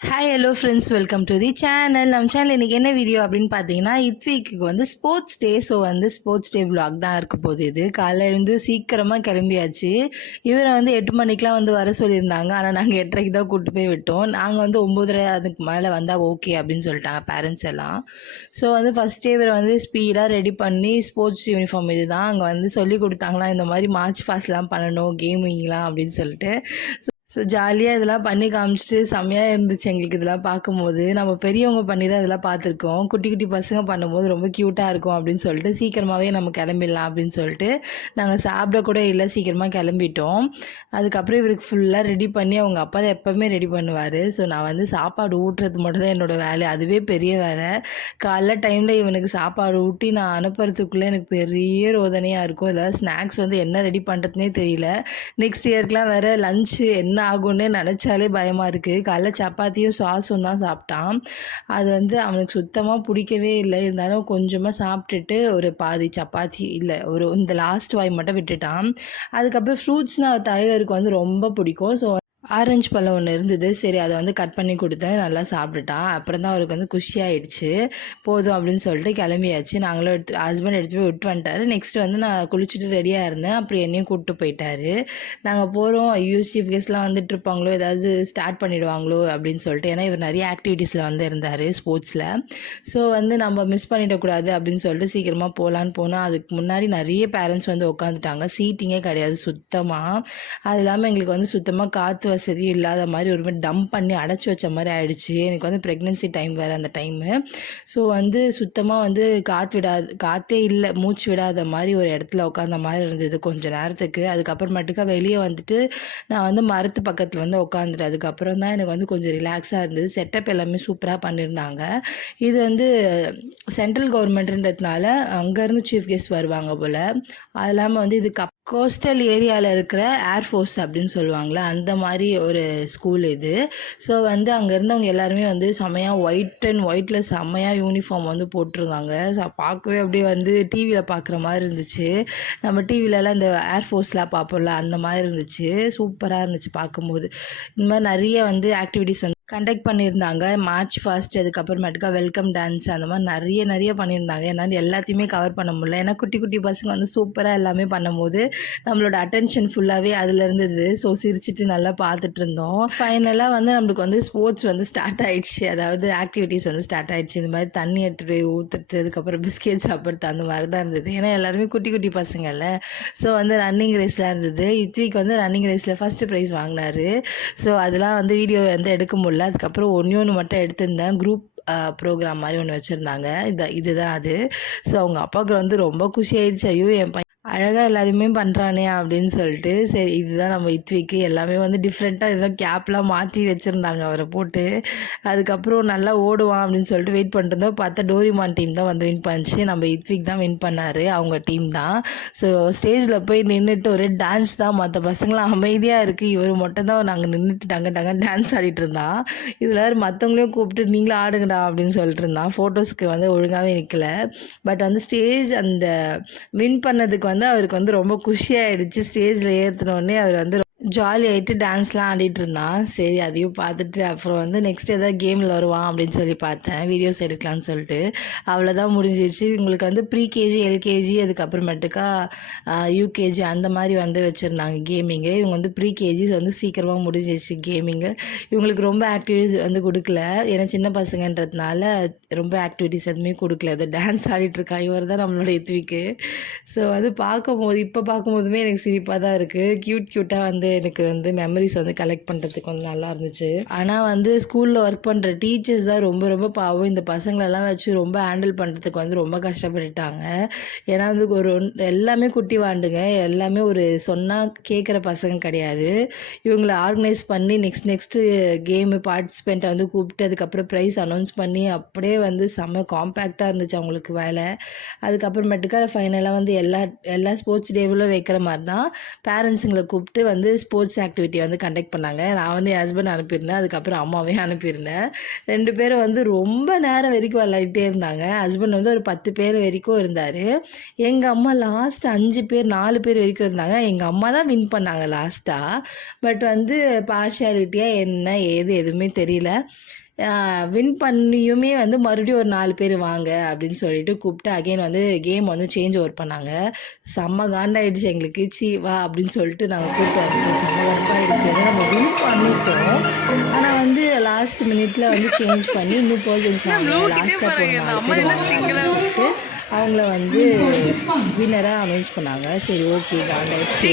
Hi hello friends, welcome to the channel. நம்ம channel இன்றைக்கி என்ன வீடியோ அப்படின்னு பார்த்தீங்கன்னா, இத்விக்கு வந்து ஸ்போர்ட்ஸ் டே. ஸோ வந்து ஸ்போர்ட்ஸ் டே விலாக் தான் இருக்க போகுது. இது காலையில் இருந்து சீக்கிரமாக கிளம்பியாச்சு. இவரை வந்து 8 மணிக்கெலாம் வந்து வர சொல்லியிருந்தாங்க. ஆனால் நாங்கள் 8:30க்கு தான் கூப்பிட்டு போய் விட்டோம். நாங்கள் வந்து 9:30 அதுக்கு மேலே வந்தால் ஓகே அப்படின்னு சொல்லிட்டாங்க பேரண்ட்ஸ் எல்லாம். ஸோ வந்து ஃபஸ்ட்டே இவரை வந்து ஸ்பீடாக ரெடி பண்ணி ஸ்போர்ட்ஸ் யூனிஃபார்ம் இது தான் அங்கே வந்து சொல்லி கொடுத்தாங்களாம், இந்த மாதிரி மார்ச் பாஸ்ட்லாம் பண்ணணும், கேமிங்லாம் அப்படின்னு சொல்லிட்டு. ஸோ ஜாலியாக இதெல்லாம் பண்ணி காமிச்சிட்டு செம்மையாக இருந்துச்சு எங்களுக்கு இதெல்லாம் பார்க்கும்போது. நம்ம பெரியவங்க பண்ணி தான் இதெல்லாம் பார்த்துருக்கோம். குட்டி குட்டி பசங்க பண்ணும்போது ரொம்ப க்யூட்டாக இருக்கும் அப்படின்னு சொல்லிட்டு சீக்கிரமாகவே நம்ம கிளம்பிடலாம் அப்படின்னு சொல்லிட்டு நாங்கள் சாப்பிட கூட இல்லை, சீக்கிரமாக கிளம்பிட்டோம். அதுக்கப்புறம் இவருக்கு ஃபுல்லாக ரெடி பண்ணி அவங்க அப்பா தான் எப்போவுமே ரெடி பண்ணுவார். ஸோ நான் வந்து சாப்பாடு ஊட்டுறது மட்டும் தான் என்னோடய வேலை. அதுவே பெரிய வேலை. காலைல டைமில் இவனுக்கு சாப்பாடு ஊட்டி நான் அனுப்புறதுக்குள்ளே எனக்கு பெரிய ரோதனையாக இருக்கும். ஏதாவது ஸ்நாக்ஸ் வந்து என்ன ரெடி பண்ணுறதுனே தெரியல. நெக்ஸ்ட் இயர்க்கெலாம் வேறு லஞ்சு என்ன ஆகும்னு நினச்சாலே பயமாக இருக்குது. காலைல சப்பாத்தியும் சாஸும் தான் சாப்பிட்டான். அது வந்து அவனுக்கு சுத்தமாக பிடிக்கவே இல்லை. இருந்தாலும் கொஞ்சமாக சாப்பிட்டுட்டு ஒரு பாதி சப்பாத்தி இல்லை, இந்த லாஸ்ட் வாய் மட்டும் விட்டுட்டான். அதுக்கப்புறம் ஃப்ரூட்ஸ்னால் தலைவருக்கு வந்து ரொம்ப பிடிக்கும். ஸோ ஆரஞ்சு பழம் ஒன்று இருந்தது. சரி, அதை வந்து கட் பண்ணி கொடுத்தேன், நல்லா சாப்பிட்டுட்டான். அப்புறம் தான் அவருக்கு வந்து குஷியாகிடுச்சு. போதும் அப்படின்னு சொல்லிட்டு கிளம்பியாச்சு. நாங்களும் ஹஸ்பண்ட் எடுத்து போய் விட்டு வந்துட்டார். நெக்ஸ்ட் வந்து நான் குளிச்சுட்டு ரெடியாக இருந்தேன். அப்புறம் என்னையும் கூப்பிட்டு போயிட்டாரு. நாங்கள் போகிறோம், ஐயோ சீஃப் கெஸ்ட்லாம் வந்துட்டு இருப்பாங்களோ, ஏதாவது ஸ்டார்ட் பண்ணிவிடுவாங்களோ அப்படின்னு சொல்லிட்டு. ஏன்னா இவர் நிறைய ஆக்டிவிட்டீஸில் வந்து இருந்தார் ஸ்போர்ட்ஸில். ஸோ வந்து நம்ம மிஸ் பண்ணிடக்கூடாது அப்படின்னு சொல்லிட்டு சீக்கிரமாக போகலான்னு போனோம். அதுக்கு முன்னாடி நிறைய பேரண்ட்ஸ் வந்து உட்காந்துட்டாங்க. சீட்டிங்கே கிடையாது சுத்தமாக. அது இல்லாமல் எங்களுக்கு வந்து சுத்தமாக காற்று வசதியும் இல்லாத மாதிரி ஒரு மாதிரி டம்ப் பண்ணி அடைச்சி வச்ச மாதிரி ஆகிடுச்சு. எனக்கு வந்து ப்ரெக்னென்சி டைம் வேறு அந்த டைமு. ஸோ வந்து சுத்தமாக வந்து காற்றே இல்லை, மூச்சு விடாத மாதிரி ஒரு இடத்துல உட்காந்த மாதிரி இருந்தது கொஞ்சம் நேரத்துக்கு. அதுக்கப்புறமேட்டுக்கா வெளியே வந்துட்டு நான் வந்து மரத்து பக்கத்தில் வந்து உட்காந்துட்டு அதுக்கப்புறம் தான் எனக்கு வந்து கொஞ்சம் ரிலாக்ஸாக இருந்தது. செட்டப் எல்லாமே சூப்பராக பண்ணியிருந்தாங்க. இது வந்து சென்ட்ரல் கவர்மெண்ட்டுன்றதுனால அங்கேருந்து சீஃப் கெஸ்ட் வருவாங்க போல். அது இல்லாமல் வந்து இது கோஸ்டல் ஏரியாவில் இருக்கிற ஏர்ஃபோர்ஸ் அப்படின்னு சொல்லுவாங்களே, அந்த மாதிரி ஒரு ஸ்கூல் இது. ஸோ வந்து அங்கே இருந்தவங்க எல்லாருமே வந்து செம்மையாக ஒயிட்டில் செம்மையாக யூனிஃபார்ம் வந்து போட்டிருந்தாங்க. ஸோ பார்க்கவே அப்படியே வந்து டிவியில் பார்க்குற மாதிரி இருந்துச்சு. நம்ம டிவிலலாம் இந்த ஏர்ஃபோர்ஸ்லாம் பார்ப்போம்ல, அந்த மாதிரி இருந்துச்சு. சூப்பராக இருந்துச்சு பார்க்கும்போது. இந்த மாதிரி நிறைய வந்து ஆக்டிவிட்டீஸ் வந்து கண்டக்ட் பண்ணியிருந்தாங்க. மார்ச் ஃபர்ஸ்ட், அதுக்கப்புறமேட்டுக்கா வெல்கம் டான்ஸ், அந்த மாதிரி நிறைய பண்ணியிருந்தாங்க. என்னால் எல்லாத்தையுமே கவர் பண்ண முடியல. ஏன்னா குட்டி குட்டி பசங்க வந்து சூப்பராக எல்லாமே பண்ணும்போது நம்மளோட அட்டென்ஷன் ஃபுல்லாகவே அதில் இருந்தது. ஸோ சிரிச்சிட்டு நல்லா பார்த்துட்டு இருந்தோம். ஃபைனலாக வந்து நம்மளுக்கு வந்து ஸ்போர்ட்ஸ் வந்து ஸ்டார்ட் ஆகிடுச்சு. அதாவது ஆக்டிவிட்டீஸ் வந்து ஸ்டார்ட் ஆகிடுச்சு. இந்த மாதிரி தண்ணி எடுத்துகிட்டு ஊற்றுறது, அதுக்கப்புறம் பிஸ்கெட் சாப்பிட்றது, அந்த மாதிரி தான் இருந்தது. ஏன்னா எல்லாருமே குட்டி குட்டி பசங்கள்ல. ஸோ வந்து ரன்னிங் ரேஸ்லாம் இருந்தது. இத்விக் வந்து ரன்னிங் ரேஸில் ஃபஸ்ட்டு ப்ரைஸ் வாங்கினார். ஸோ அதெல்லாம் வந்து வீடியோ வந்து எடுக்க முடியல. அதுக்கப்புறம் ஒன்று மட்டும் எடுத்திருந்தேன். குரூப் ப்ரோக்ராம் மாதிரி ஒன்று வச்சுருந்தாங்க. இதுதான் அது. ஸோ அவங்க அப்பாவுக்கு வந்து ரொம்ப குஷி ஆயிடுச்சு. ஐயோ என் பையன் அழகாக எல்லாத்தையுமே பண்ணுறானே அப்படின்னு சொல்லிட்டு. சரி, இதுதான் நம்ம இத்விக்கு. எல்லாமே வந்து டிஃப்ரெண்ட்டாக ஏதோ கேப்லாம் மாற்றி வச்சுருந்தாங்க அவரை போட்டு. அதுக்கப்புறம் நல்லா ஓடுவான் அப்படின்னு சொல்லிட்டு வெயிட் பண்ணிருந்தோம். பார்த்தா டோரிமான் டீம் தான் வந்து வின் பண்ணிச்சு. நம்ம இத்விக் தான் வின் பண்ணார், அவங்க டீம் தான். ஸோ ஸ்டேஜில் போய் நின்றுட்டு ஒரு டான்ஸ் தான். மற்ற பசங்களாம் அமைதியாக இருக்குது, இவர் மட்டும் தான் நாங்கள் நின்றுட்டு டங்க டான்ஸ் ஆடிட்டு இருந்தான். இதில் மற்றவங்களையும் கூப்பிட்டு நீங்களும் ஆடுங்கடா அப்படின்னு சொல்லிட்டு இருந்தான். ஃபோட்டோஸ்க்கு வந்து ஒழுங்காகவே நிற்கல. பட் வந்து ஸ்டேஜ் அந்த வின் பண்ணதுக்கு வந்து அவருக்கு வந்து ரொம்ப குஷியாகிடுச்சு. ஸ்டேஜில் ஏற்றினோடனே அவர் வந்து ஜாலி ஆகிட்டு டான்ஸ்லாம் ஆடிட்டு இருந்தான். சரி, அதையும் பார்த்துட்டு அப்புறம் வந்து நெக்ஸ்ட் ஏதாவது கேமில் வருவான் அப்படின்னு சொல்லி பார்த்தேன், வீடியோஸ் எடுக்கலான்னு சொல்லிட்டு. அவ்வளோதான் முடிஞ்சிருச்சு. உங்களுக்கு வந்து ப்ரீகேஜி, எல்கேஜி, அதுக்கப்புறமேட்டுக்கா யூகேஜி அந்த மாதிரி வந்து வச்சுருந்தாங்க கேமிங்கு. இவங்க வந்து ப்ரீகேஜி வந்து சீக்கிரமாக முடிஞ்சிருச்சு கேமிங்கு. இவங்களுக்கு ரொம்ப ஆக்டிவிட்டிஸ் வந்து கொடுக்கல. ஏன்னா சின்ன பசங்கன்றதுனால ரொம்ப ஆக்டிவிட்டிஸ் எதுவுமே கொடுக்கல. அது டான்ஸ் ஆடிட்டுருக்கா, இவர் தான் நம்மளோட இத்விக்கு. ஸோ வந்து இப்போ பார்க்கும்போதுமே எனக்கு சிரிப்பாக தான் இருக்குது. க்யூட்டாக வந்து எனக்கு வந்து மெமரிஸ் வந்து கலெக்ட் பண்ணுறதுக்கு வந்து நல்லா இருந்துச்சு. ஆனால் வந்து ஸ்கூலில் ஒர்க் பண்ணுற டீச்சர்ஸ் தான் ரொம்ப பாவம். இந்த பசங்களெல்லாம் வச்சு ரொம்ப ஹேண்டில் பண்ணுறதுக்கு வந்து ரொம்ப கஷ்டப்பட்டுட்டாங்க. ஏன்னா வந்து எல்லாமே குட்டி வாண்டுங்க, எல்லாமே ஒரு சொன்னால் கேட்குற பசங்க கிடையாது. இவங்களை ஆர்கனைஸ் பண்ணி நெக்ஸ்ட்டு கேமு பார்ட்டிசிபெண்ட்டை வந்து கூப்பிட்டு அதுக்கப்புறம் ப்ரைஸ் அனௌன்ஸ் பண்ணி அப்படியே வந்து செம்ம காம்பேக்டாக இருந்துச்சு அவங்களுக்கு வேலை. அதுக்கப்புறமேட்டுக்கா ஃபைனலாக வந்து எல்லா ஸ்போர்ட்ஸ் டேவிலும் வைக்கிற மாதிரி தான் பேரண்ட்ஸுங்களை கூப்பிட்டு வந்து ஸ்போர்ட்ஸ் ஆக்டிவிட்டி வந்து கண்டக்ட் பண்ணாங்க. நான் வந்து என் ஹஸ்பண்ட் அனுப்பியிருந்தேன். அதுக்கப்புறம் அம்மாவையும் அனுப்பியிருந்தேன். 2 பேரும் வந்து ரொம்ப நேரம் வரைக்கும் விளையாடிட்டே இருந்தாங்க. ஹஸ்பண்ட் வந்து ஒரு 10 பேர் வரைக்கும் இருந்தார். எங்கள் அம்மா லாஸ்ட் 5 பேர் 4 பேர் வரைக்கும் இருந்தாங்க. எங்கள் அம்மா தான் வின் பண்ணாங்க லாஸ்ட்டாக. பட் வந்து பார்ஷியாலிட்டியாக என்ன ஏது எதுவுமே தெரியல. வின் பண்ணியுமே வந்து மறுபடியும் ஒரு 4 பேர் வாங்க அப்படின்னு சொல்லிட்டு கூப்பிட்டு அகெயின் வந்து கேம் வந்து சேஞ்ச் ஓவர் பண்ணாங்க. செம்ம காண்டாயிடுச்சு எங்களுக்கு. வா அப்படின்னு சொல்லிட்டு நாங்கள் கூப்பிட்டு வந்துட்டோம். செம்ம கடுப்பாயிடுச்சு. வந்து நம்ம வின் பண்ணிட்டோம். ஆனால் வந்து லாஸ்ட் மினிட்ல வந்து சேஞ்ச் பண்ணி இன்னும் பர்சன்ஸ் வாங்க லாஸ்ட்டாக போன 4 பேர் வாங்கிட்டு அவங்கள வந்து வின்னராக அனௌன்ஸ் பண்ணாங்க. சரி ஓகே காண்டாயிடுச்சு.